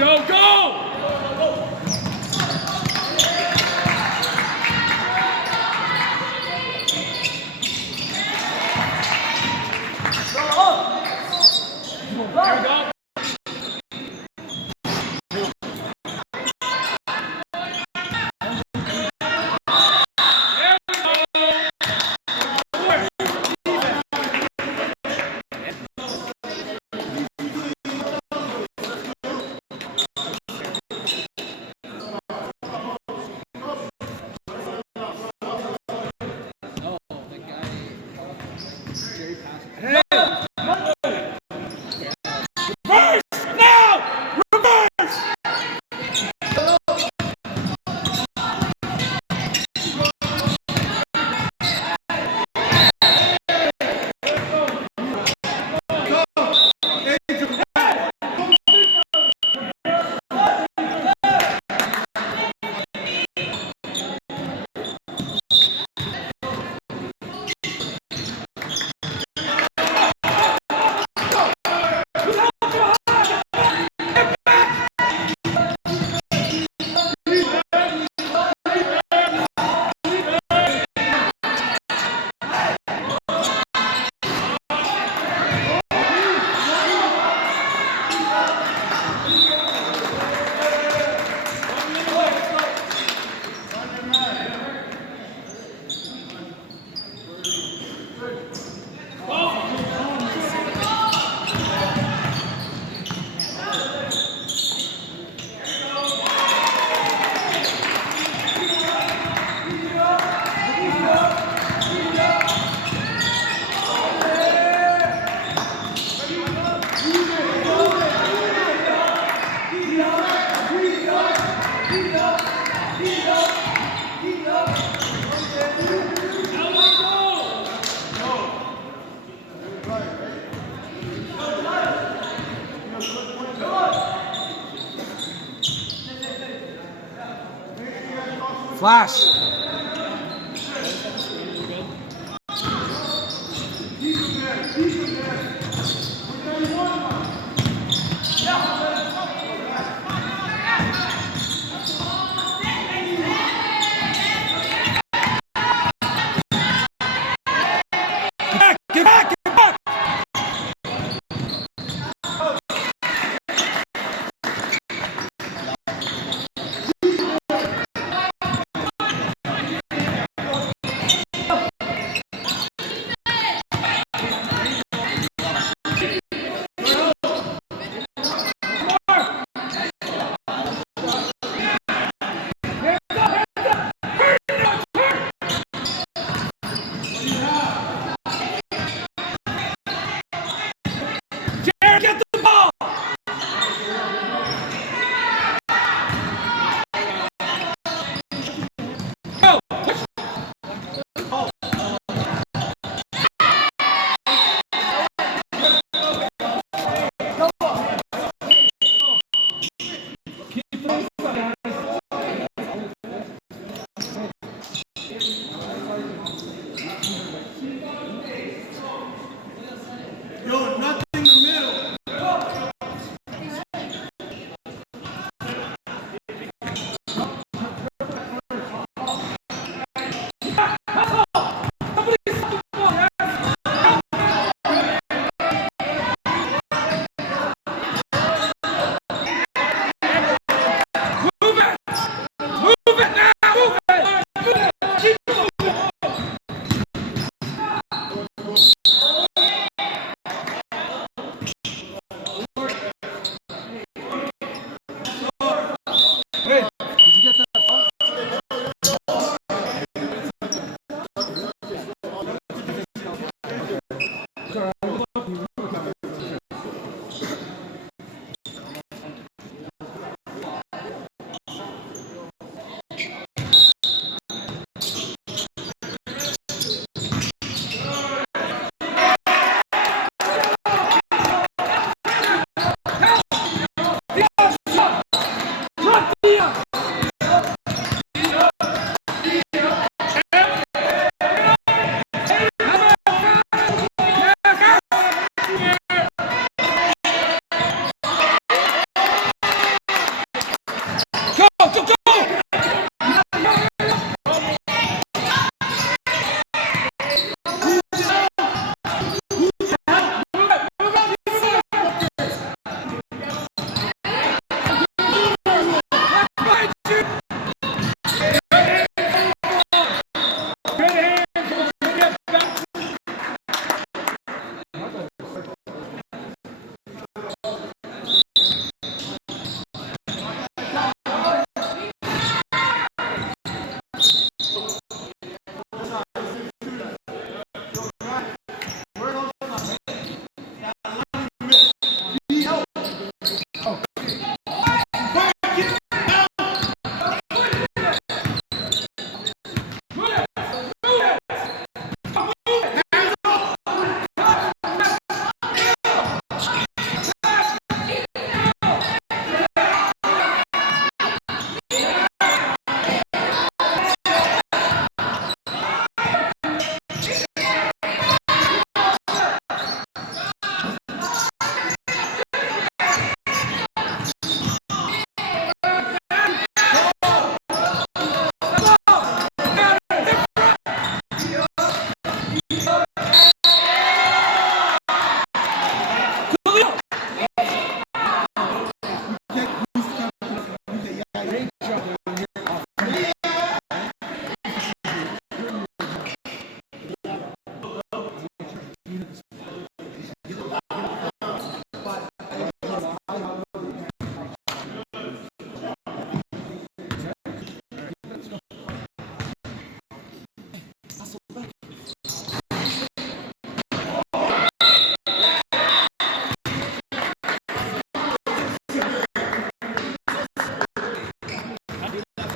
Joe, go! Here we go. Flash. Get back! Get back!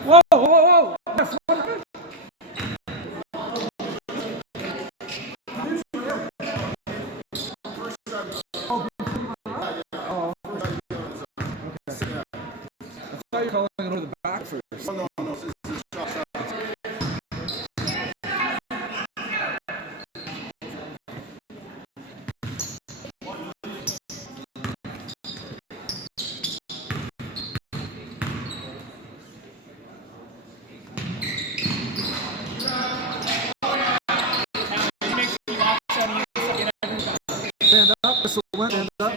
Whoa, whoa, whoa. Yes, what? I thought you were calling it over the back first. No, this is shot. Stand up, Mr. Lynn, stand up.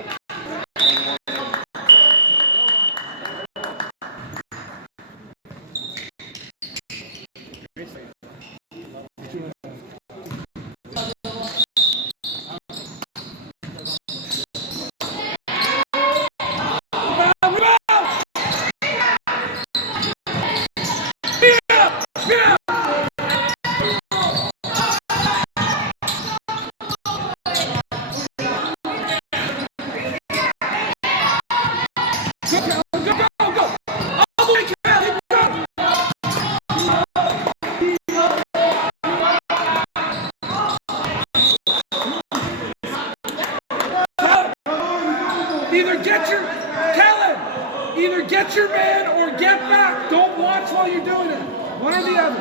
Either get your man or get back. Don't watch while you're doing it. One or the other.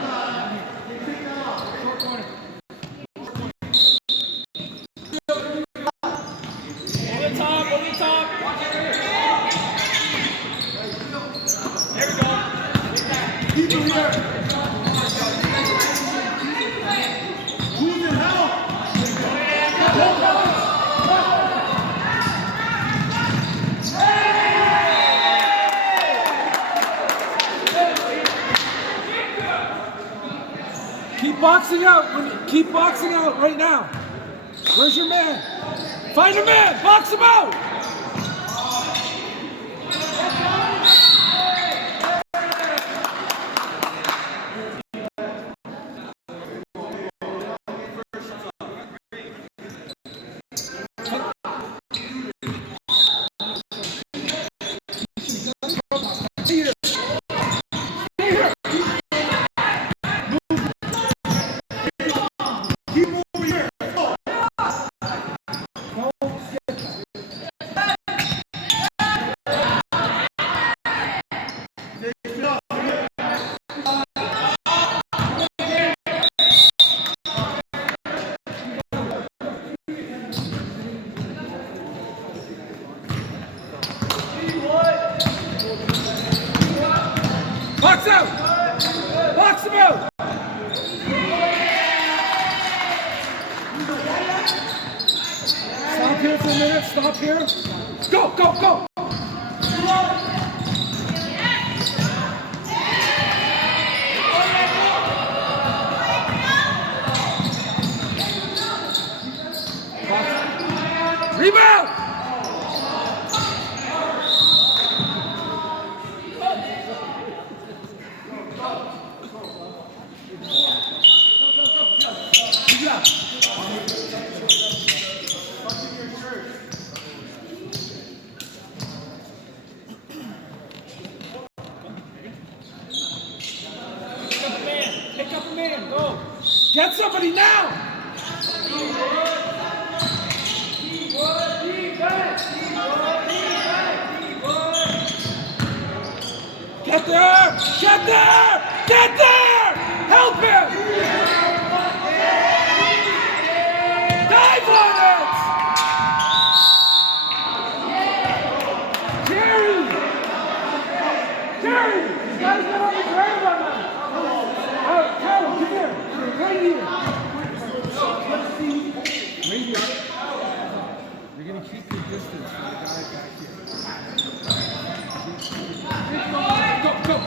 Over the top, over the top. There we go. Keep him here. Who's in hell? Keep boxing out right now. Where's your man? Find your man. Box him out. Box out! Box him out! Stop here for a minute. Stop here. Go, go, go! Rebound! Pick up a man, go! Get somebody now! Get there! Get there! Get there! Help him! Dive on it! Jerry! Jerry! You gotta get on the ground on that! Carol, come here! Right here! Let's see. Right here. You're gonna keep your distance from the guy back here. Go, go, go!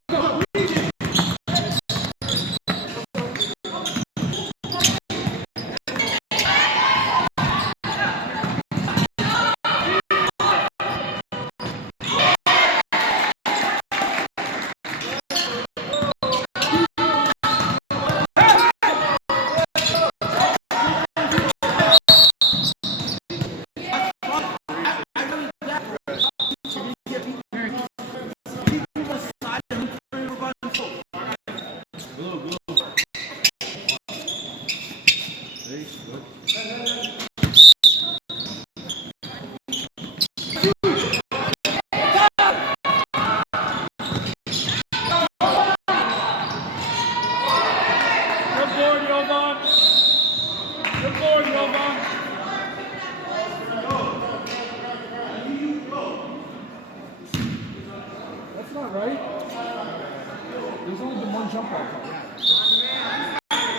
jump ball.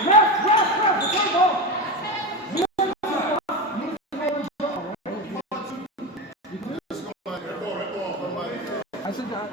Left, the jump ball. I said that.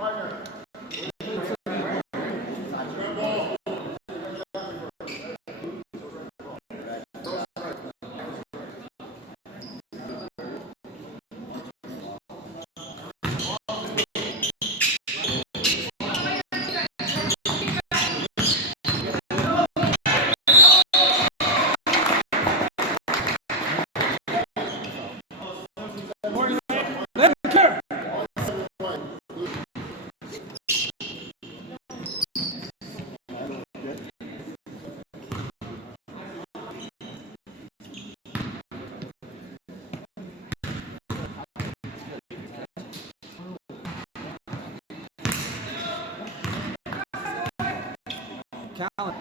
Let me care. Callan.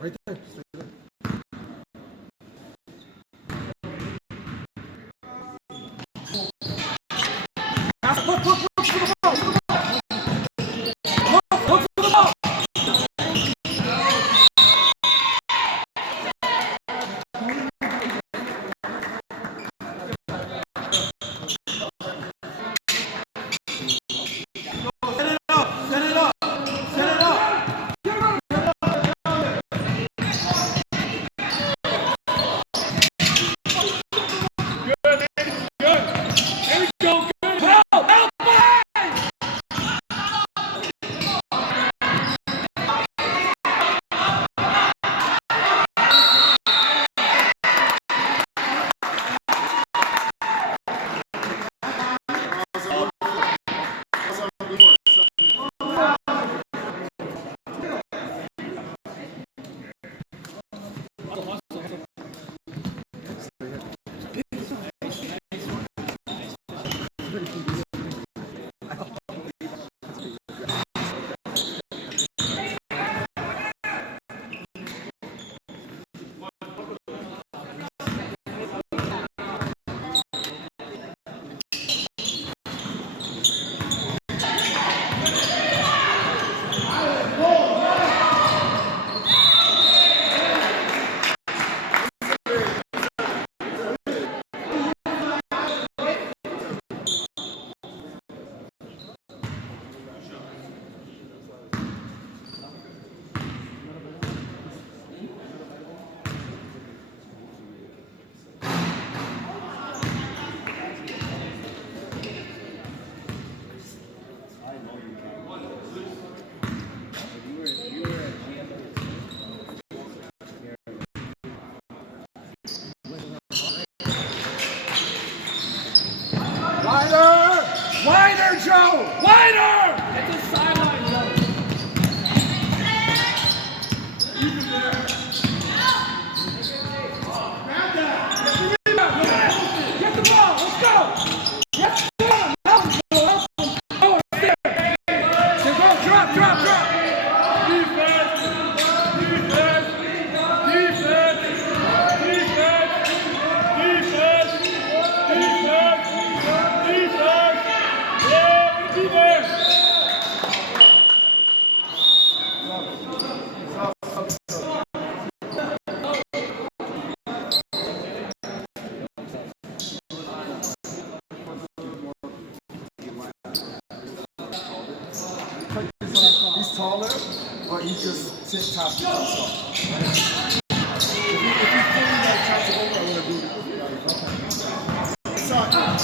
Right there. Stay there. Look for the ball. Look for the ball. Set it up. Wider, Joe! Wider! At the sideline, Joe. Get the ball. Let's go. Get the ball. Oh, it's there. So go. Drop. He's taller, but he just sits top to himself. If he's fully like trying to go, I want to do it. Sorry.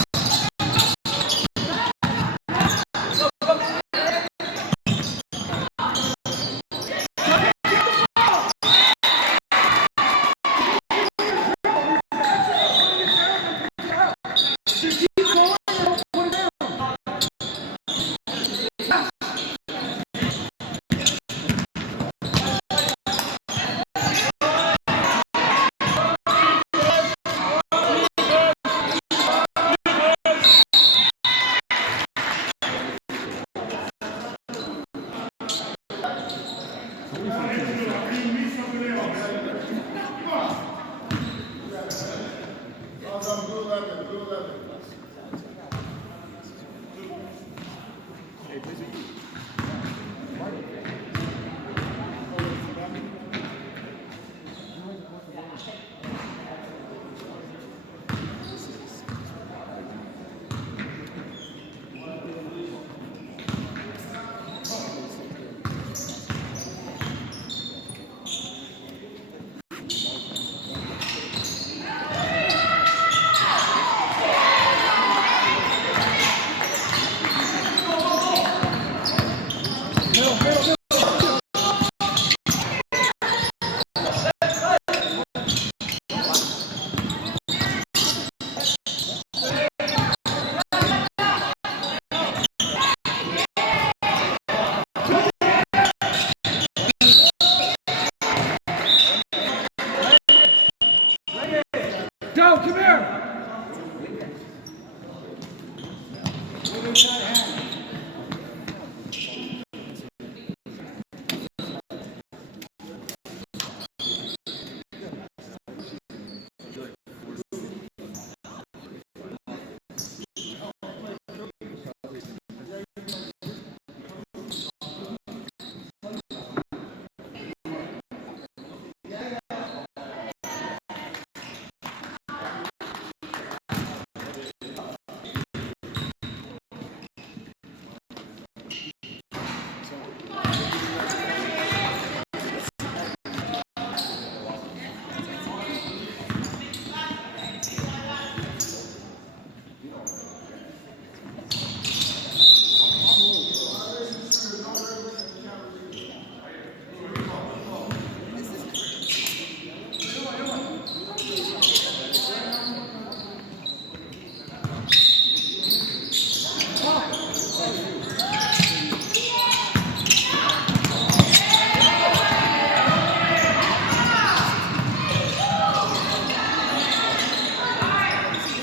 Go, come here.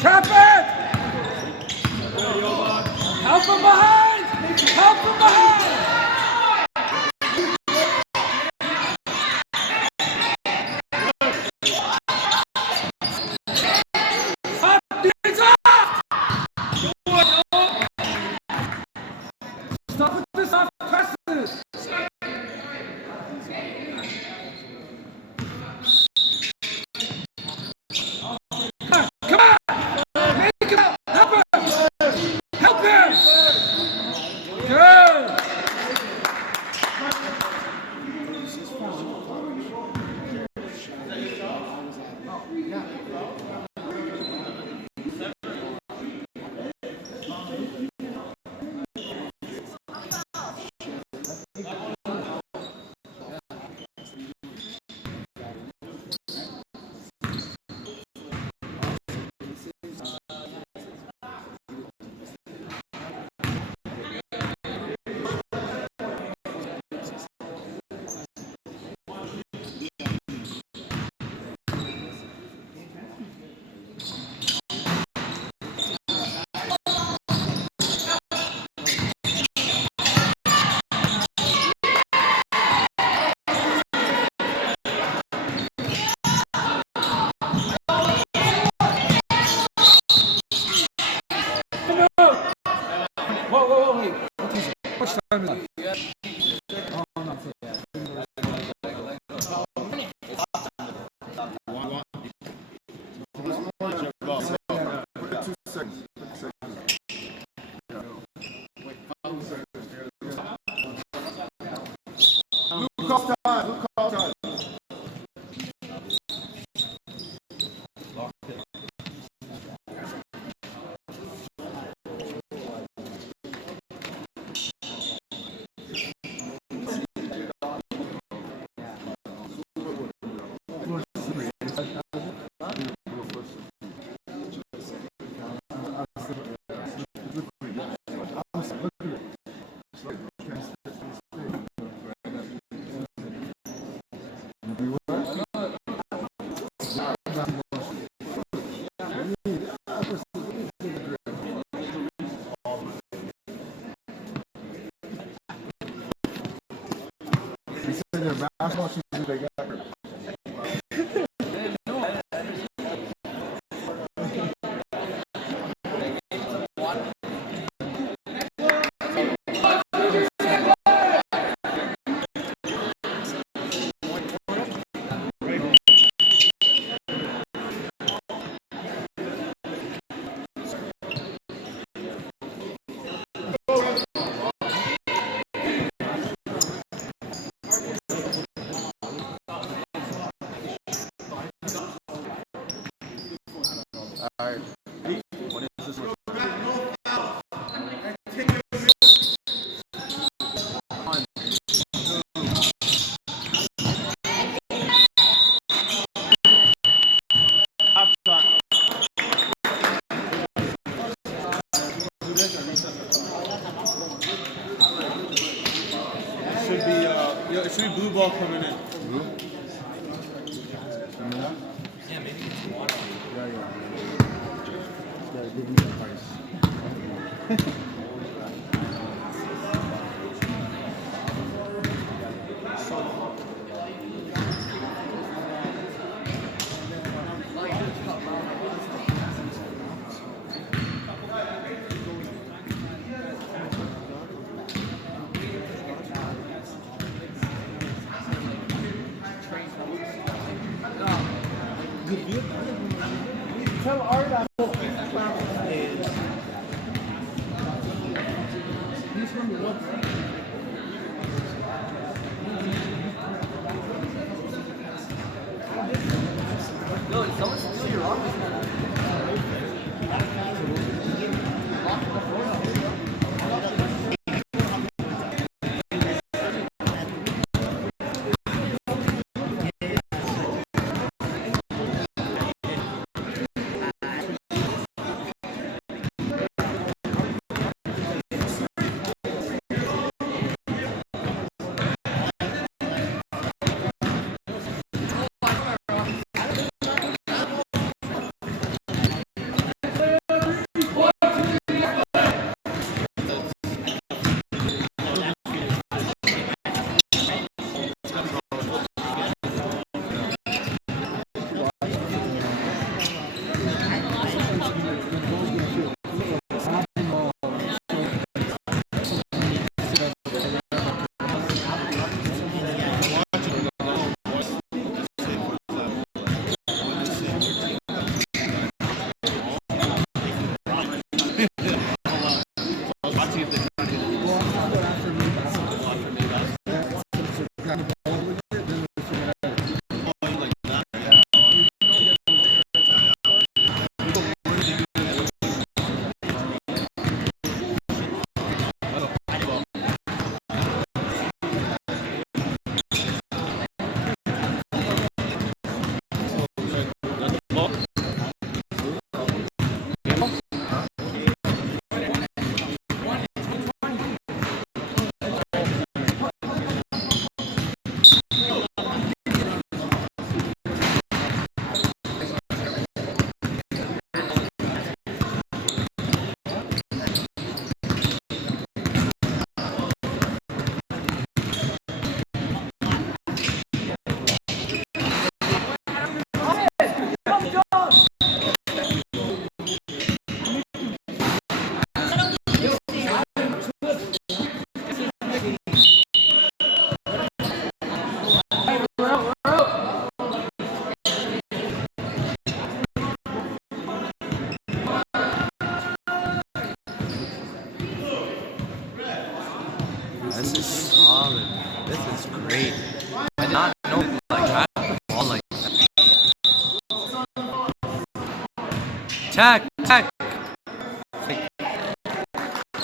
Trap it! Help from behind! Help from behind! Up, hands up! Stop with this off presses! Come on! Make him out! Help him! Help him! Good! Whoa, wait. How much time is left? Oh, no. Who calls time? Who calls time? He said their basketball shoes they got hurt. It should be blue ball coming in. Blue? Yeah, maybe it's water. Yeah. give me advice. Tell Art that. He's number one. Yo, did someone steal your rock? This is solid. This is great. I did not know like I the ball like that. Tech.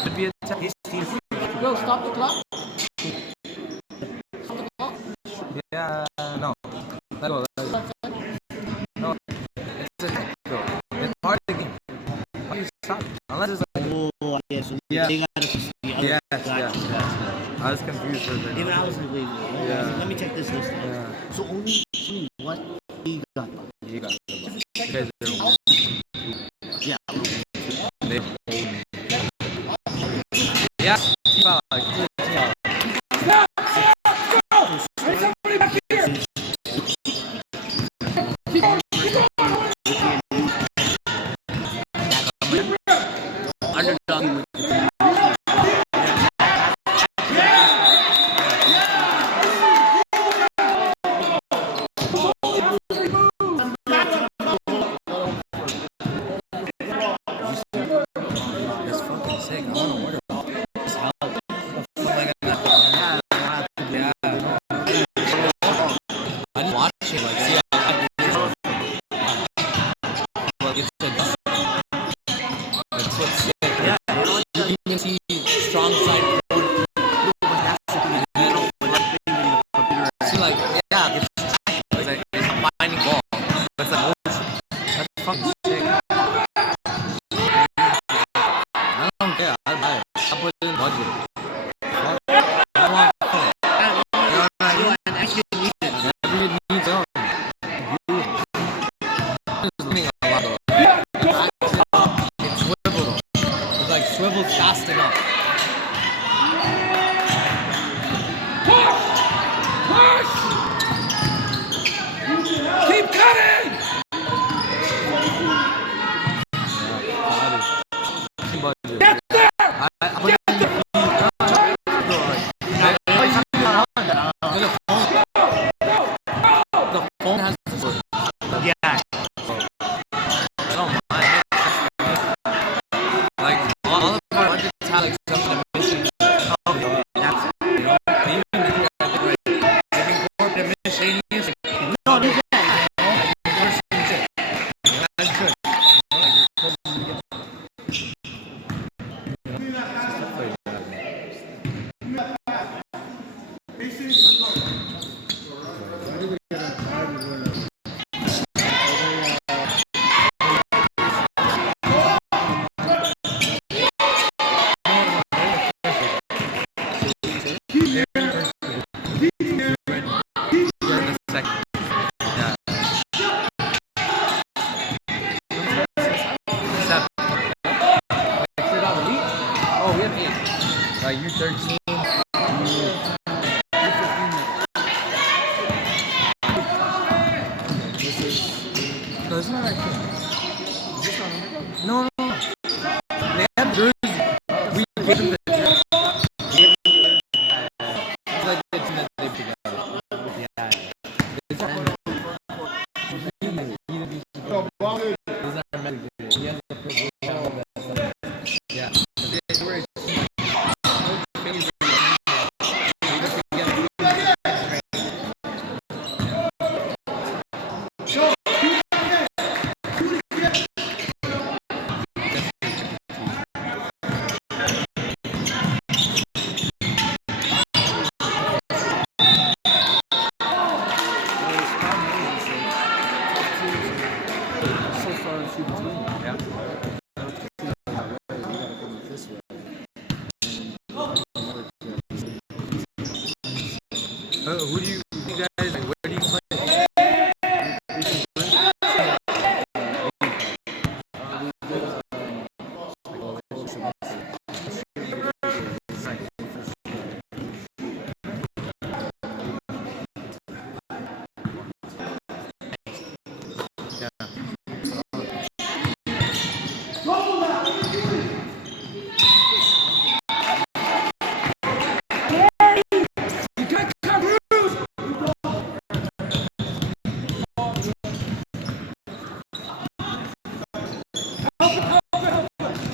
Could be a tech. Yo, stop the clock. Yeah, no. Let go. No, it's a tech, bro. It's part of the game. Why do you stop? Unless it's like Oh, yes. Yeah. They gotta, yes. I was confused for a second. Even I was like, wait, Yeah. let me check this list. Yeah. So only what he got. You got it. You guys are Yeah. they yeah. Wow, like, yeah. Hey, somebody back here! Underdog. That's fucking sick. I want to order this help. Yeah. I didn't watch it. Like, see, like it's that's what's sick. Yeah, you can see strong side. See, like, yeah, it's like it's a binding ball. It's like motion. That's fucking sick. I don't care. I'll buy it. I'll put it in budget. I want it. Every needs its own. It's meaning a lot though. It's Get there! Get there! The phone has Yeah. I don't mind. Like all of our budgets have like some admissions. Oh, that's it. You know, even like corporate miscellaneous. No, there's that. That's good. Like you're 13. No, it's not like no, no, no. They have jerseys. We gave them the jersey. It's like the team that they put together. Yeah. It's not He's not really good. He has a privilege. Yeah. Who do you guys like? Where do you play?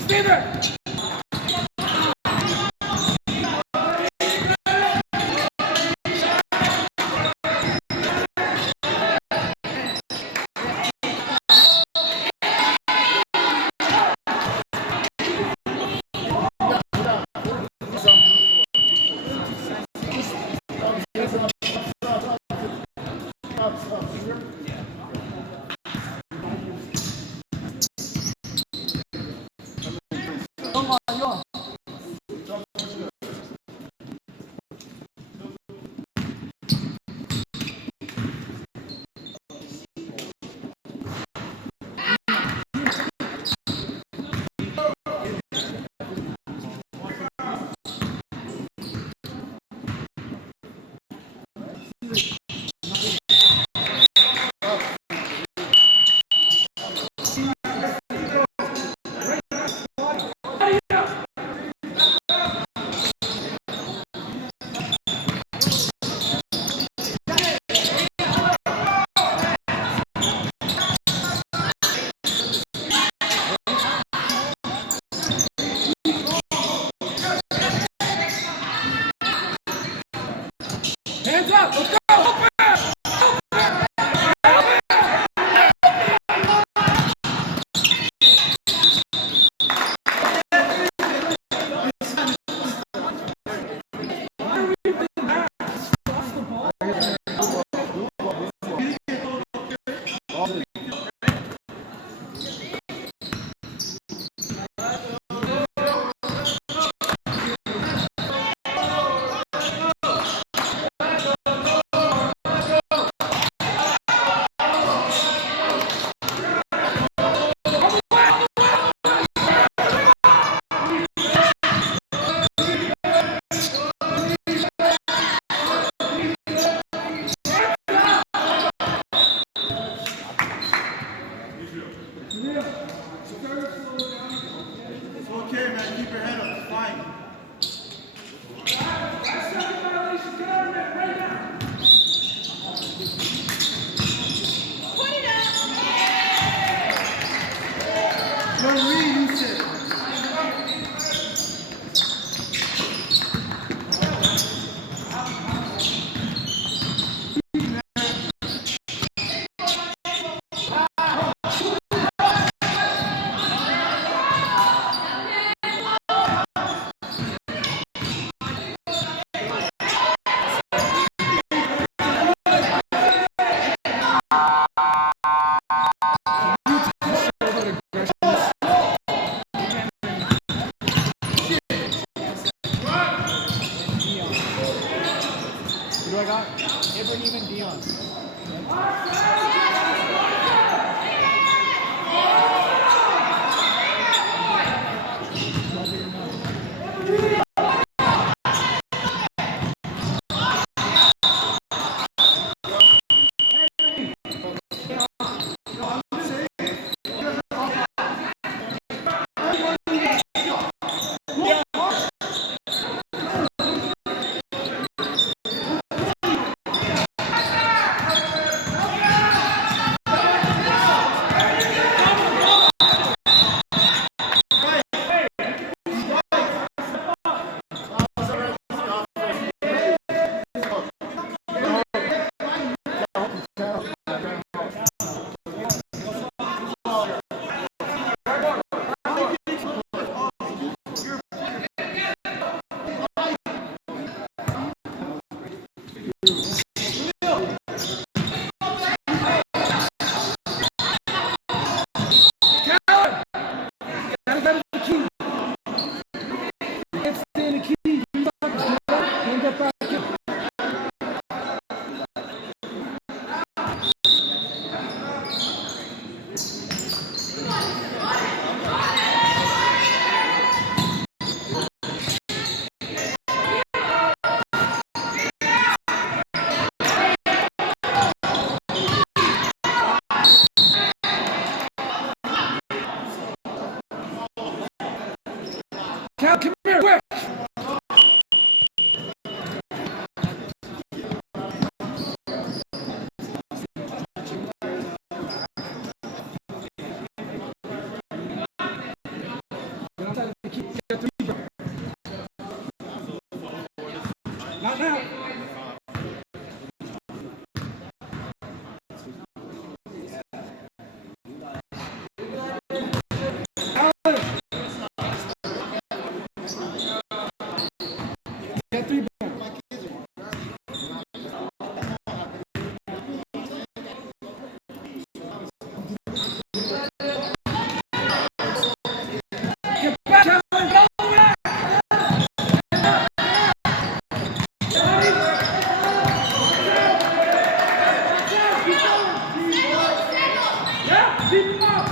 Stay there! Hands up! Let's go! Yeah. It's okay, man. Keep your head up. It's fine. No read, you said. Who do I got? Ibrahim and Dion. Cal, come here, quick! Not now. Get 3 balls. Get back, Calvin, go back! Yeah, keep him up!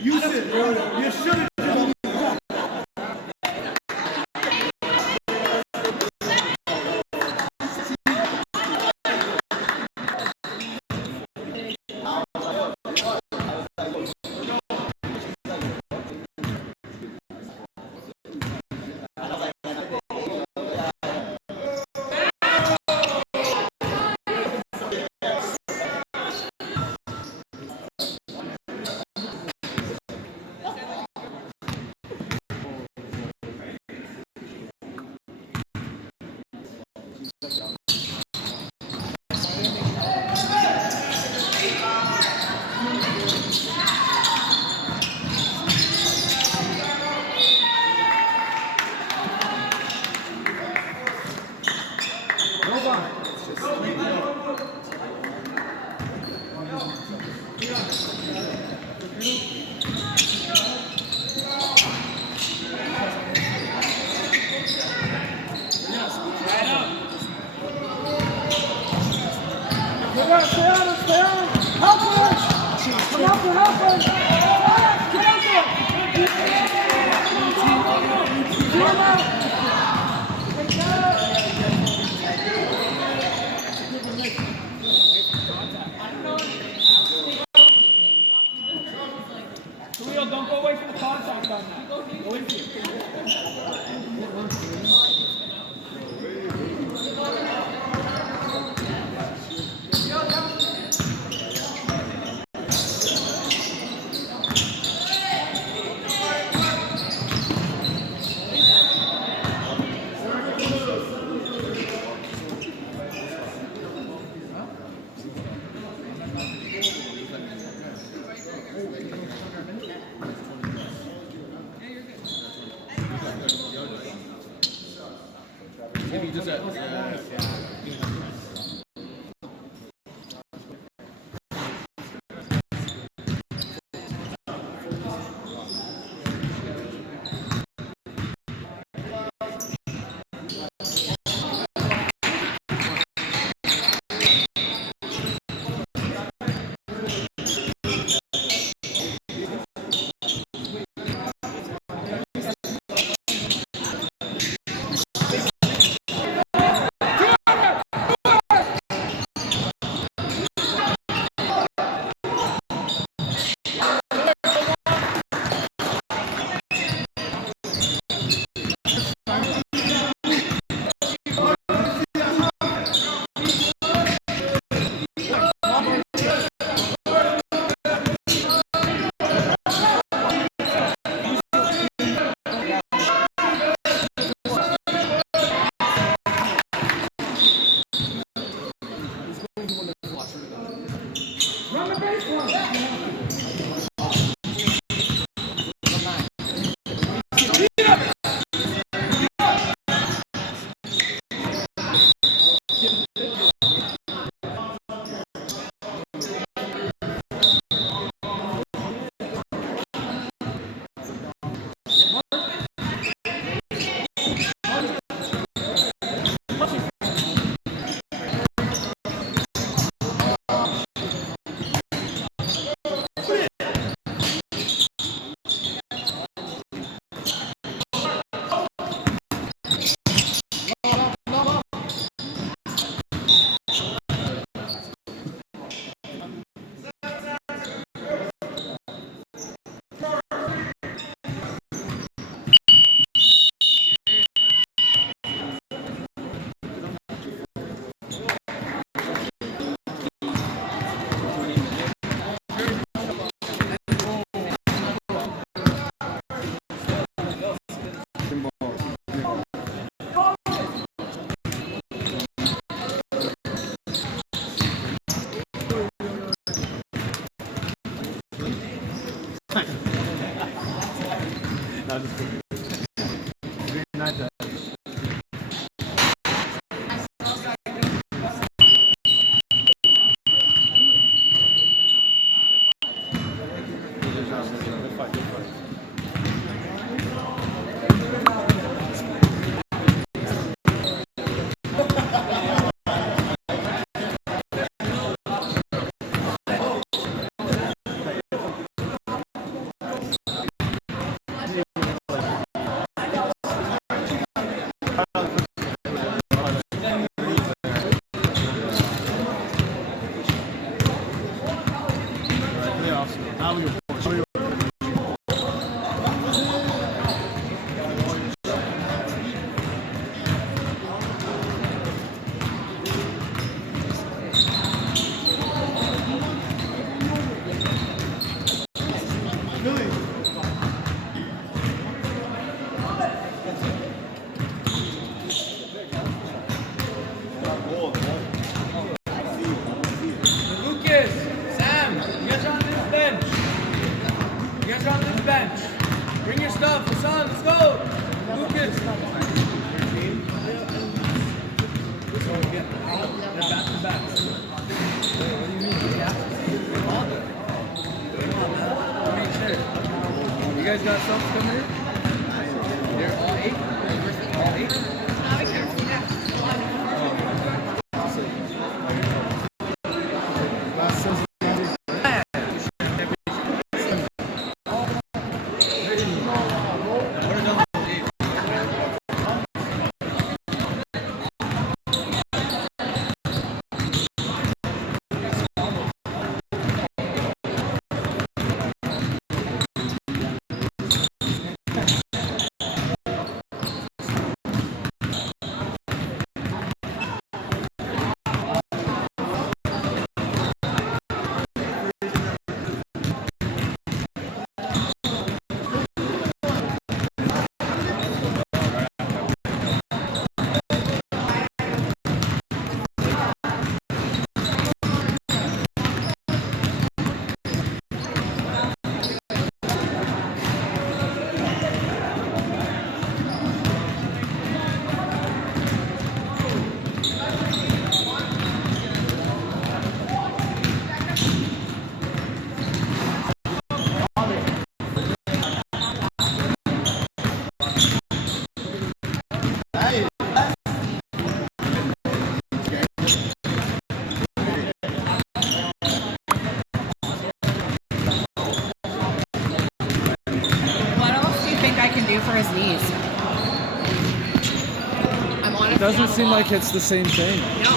You should, bro. You should have. Don't go away from the contact on that. Go into it. Maybe just at Very nice. Now we go. Lucas, Sam, you guys are on this bench. You guys are on this bench. Bring your stuff. Hassan, let's go. Lucas. Back to back. What do you mean? Yeah. Make sure. You guys got stuff coming in? They're all 8? All 8? What else do you think I can do for his knees? I'm honestly It doesn't seem like it's the same thing. No.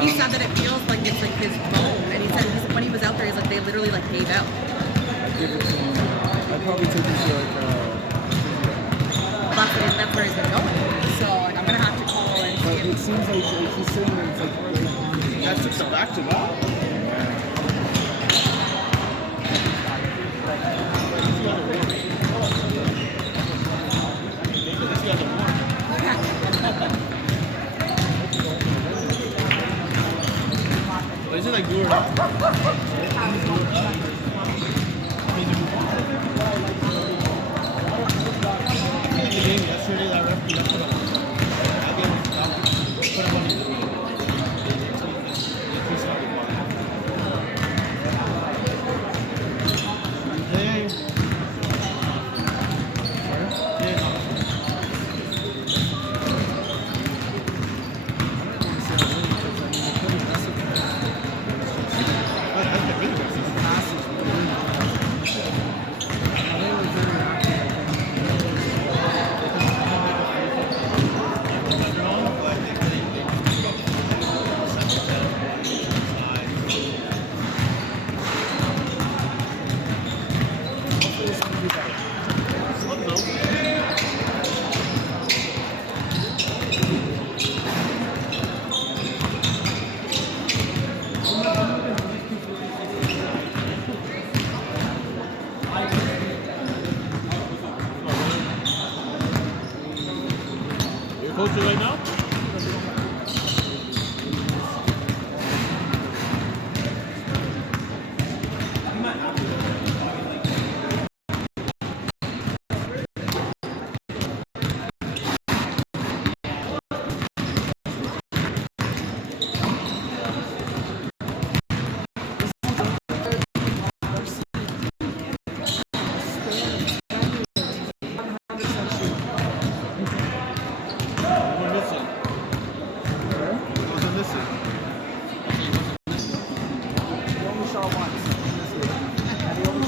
He said that it feels like it's like his bone, and he said when he was out there, he's like they literally like gave out. I'd give it to him. I'd probably take him to like. That's where he's been going. So like, I'm gonna have to call and see But him. it seems like he's sitting there. It's like right on. That's just a back to back. Is it like do or not? Yesterday, that ref left it put him on the Coach right now?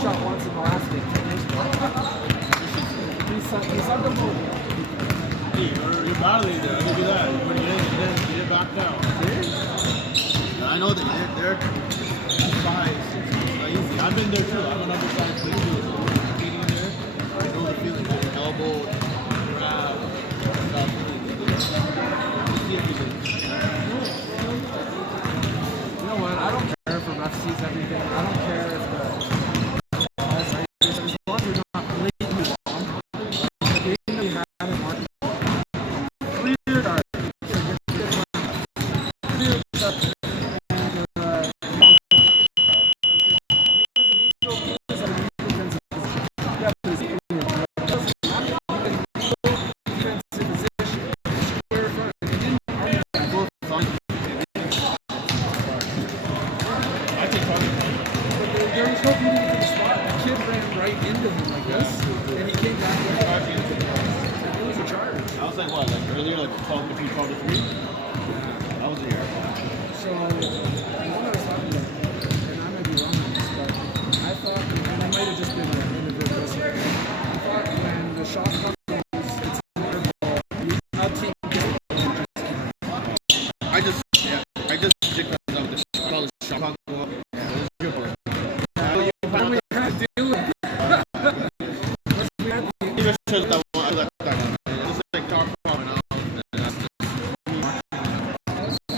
shot once in the last game. He's unbelievable. Hey, you're battling there. Look at that. When you didn't back down. I know that they're 5, 6. It's not easy. I've been there too. I'm a number 5 player too. Competing in there. I know the feeling. Elbow, grab, stuff. You know what? I don't care if a ref sees everything. I don't care if the as long as we're not blatantly wrong. The game that we had in March cleared our there was no beauty to the spot. The kid ran right into him like this, and he came back with it was a charge. I was like, what? Like earlier, like 12 between 12 to 3? That was the air. So, the one I was talking about, and I might be wrong on this, but I thought, and I might have just been individual, I thought when the shot comes, it's an air ball, a team I just jigged myself with the shot clock go up. Yeah, it was dribble. what do we have to do with Even shows that one, I left that one. It was like talk about it now.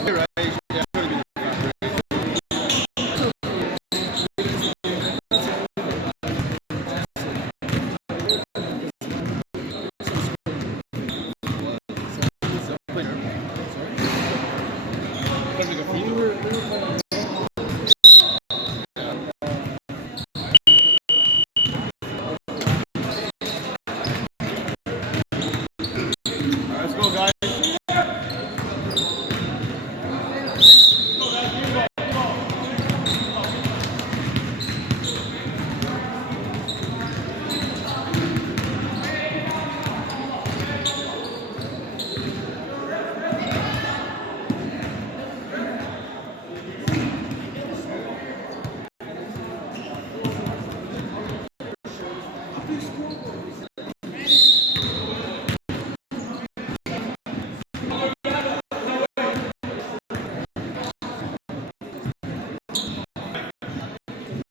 You're right. Yeah, it's really good. Let's go, guys.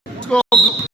Let's go, Blue.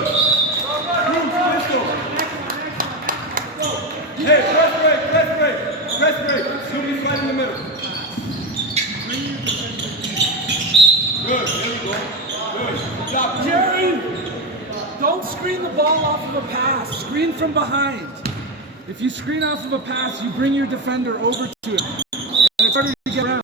Good. Bruce, pistol. Hey, press break, press break, press break. Shoot right in the middle. Good, there we go. Good. Good job. Jerry, don't screen the ball off of a pass. Screen from behind. If you screen off of a pass, you bring your defender over to him. And it's harder to get around.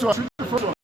first one. Shoot the first one.